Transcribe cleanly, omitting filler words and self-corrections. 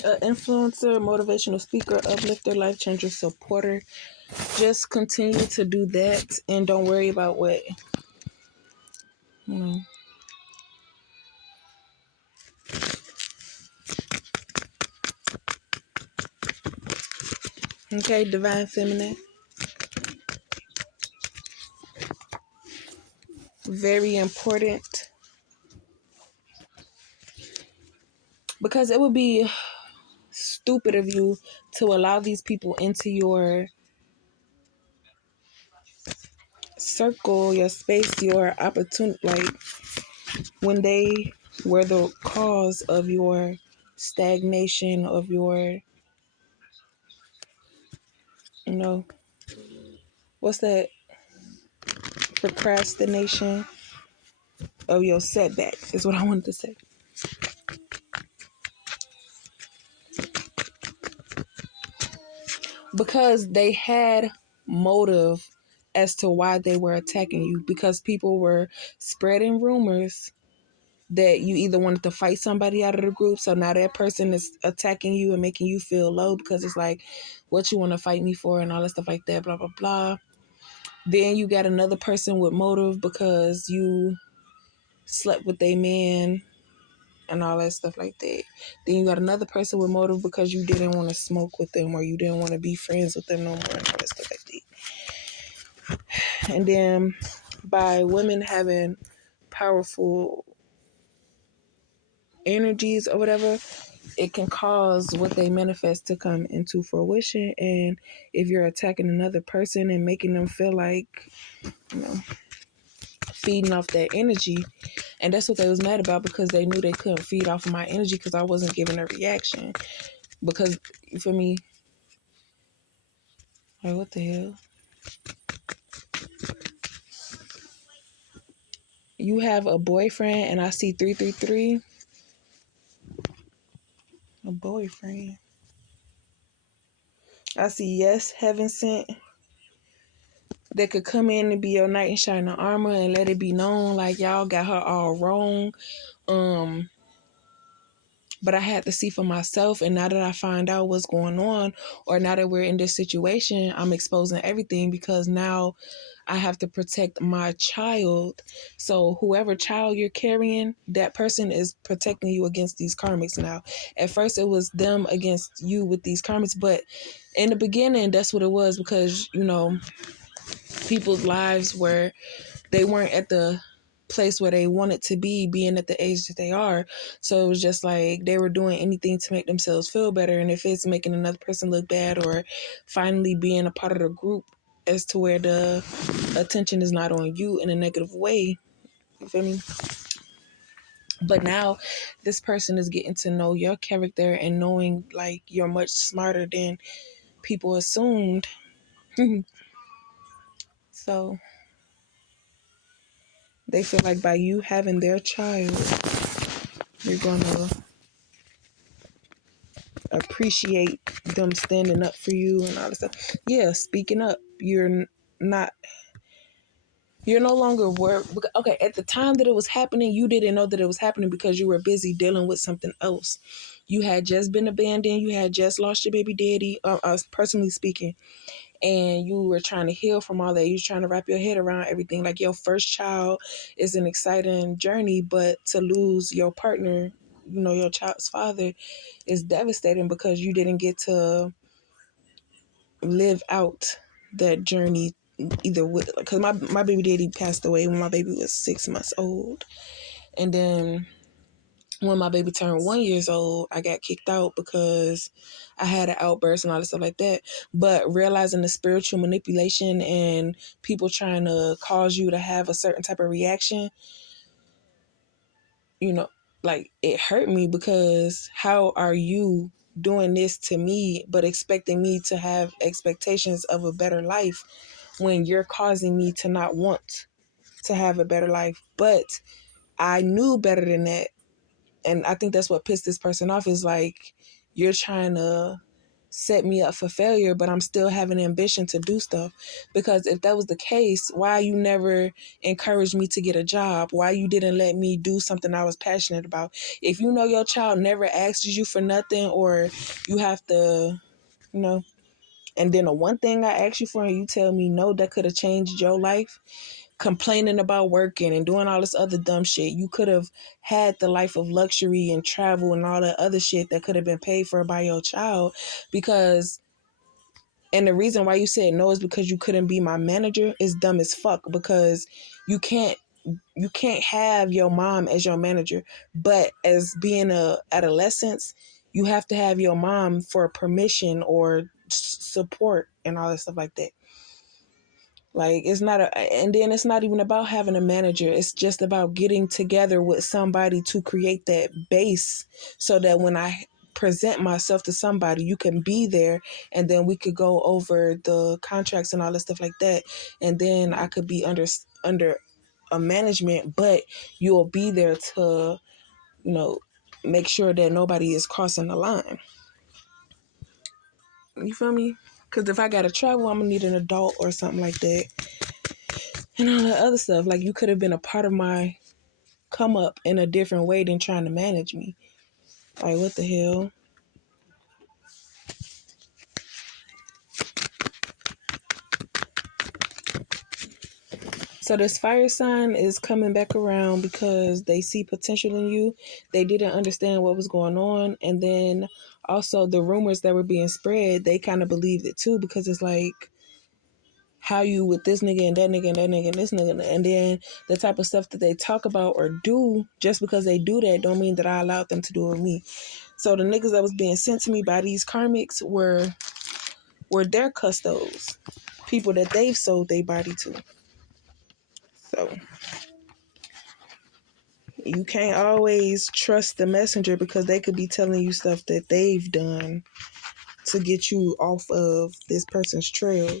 Influencer, motivational speaker, uplifter, life changer, supporter. Just continue to do that and don't worry about what, you know. Okay, divine feminine. Very important because it would be stupid of you to allow these people into your circle, your space, your opportunity, like when they were the cause of your stagnation, of your, you know, what's that? Procrastination, of your setback, is what I wanted to say. Because they had motive as to why they were attacking you, because people were spreading rumors that you either wanted to fight somebody out of the group, so now that person is attacking you and making you feel low because it's like, what you want to fight me for and all that stuff like that, blah blah blah. Then you got another person with motive because you slept with a man and all that stuff like that. Then you got another person with motive because you didn't want to smoke with them or you didn't want to be friends with them no more and all that stuff like that. And then by women having powerful energies or whatever, it can cause what they manifest to come into fruition. And if you're attacking another person and making them feel like, you know, feeding off that energy, and that's what they was mad about, because they knew they couldn't feed off of my energy because I wasn't giving a reaction. Because for me, like, what the hell? You have a boyfriend and I see 333. A boyfriend. I see yes, heaven sent. That could come in and be your knight in shining armor and let it be known like y'all got her all wrong. But I had to see for myself, and now that I find out what's going on, or now that we're in this situation, I'm exposing everything because now I have to protect my child. So whoever child you're carrying, that person is protecting you against these karmics now. At first it was them against you with these karmics, but in the beginning that's what it was, because, you know, people's lives were, they weren't at the place where they wanted to be, being at the age that they are. So it was just like they were doing anything to make themselves feel better. And if it's making another person look bad, or finally being a part of the group as to where the attention is not on you in a negative way, you feel me? But now this person is getting to know your character and knowing like you're much smarter than people assumed. So they feel like by you having their child, you're gonna appreciate them standing up for you and all this stuff. Yeah, speaking up. Not, you're no longer work. Okay, at the time that it was happening, you didn't know that it was happening because you were busy dealing with something else. You had just been abandoned. You had just lost your baby daddy, personally speaking, and you were trying to heal from all that. You were trying to wrap your head around everything. Like, your first child is an exciting journey, but to lose your partner, you know, your child's father, is devastating because you didn't get to live out that journey either with, because my baby daddy passed away when my baby was 6 months old. And then when my baby turned 1 years old, I got kicked out because I had an outburst and all this stuff like that. But realizing the spiritual manipulation and people trying to cause you to have a certain type of reaction, you know, like, it hurt me, because how are you doing this to me but expecting me to have expectations of a better life when you're causing me to not want to have a better life? But I knew better than that. And I think that's what pissed this person off, is like, you're trying to set me up for failure, but I'm still having ambition to do stuff. Because if that was the case, why you never encouraged me to get a job? Why you didn't let me do something I was passionate about? If you know your child never asks you for nothing, or you have to, you know, and then the one thing I asked you for and you tell me no, that could have changed your life, complaining about working and doing all this other dumb shit. You could have had the life of luxury and travel and all that other shit that could have been paid for by your child. Because, and the reason why you said no is because you couldn't be my manager is dumb as fuck. Because you can't have your mom as your manager, but as being a adolescence, you have to have your mom for permission or support and all that stuff like that. Like, it's not and then it's not even about having a manager. It's just about getting together with somebody to create that base so that when I present myself to somebody, you can be there, and then we could go over the contracts and all that stuff like that. And then I could be under a management, but you'll be there to, you know, make sure that nobody is crossing the line. You feel me? Because if I gotta travel, I'm gonna need an adult or something like that. And all that other stuff. Like, you could have been a part of my come up in a different way than trying to manage me. Like, what the hell? So this fire sign is coming back around because they see potential in you. They didn't understand what was going on. And then also the rumors that were being spread, they kind of believed it too, because it's like, how you with this nigga and that nigga and that nigga and this nigga, and then the type of stuff that they talk about or do, just because they do that don't mean that I allowed them to do it with me. So the niggas that was being sent to me by these karmics were their custos, people that they've sold their body to. So you can't always trust the messenger, because they could be telling you stuff that they've done to get you off of this person's trail.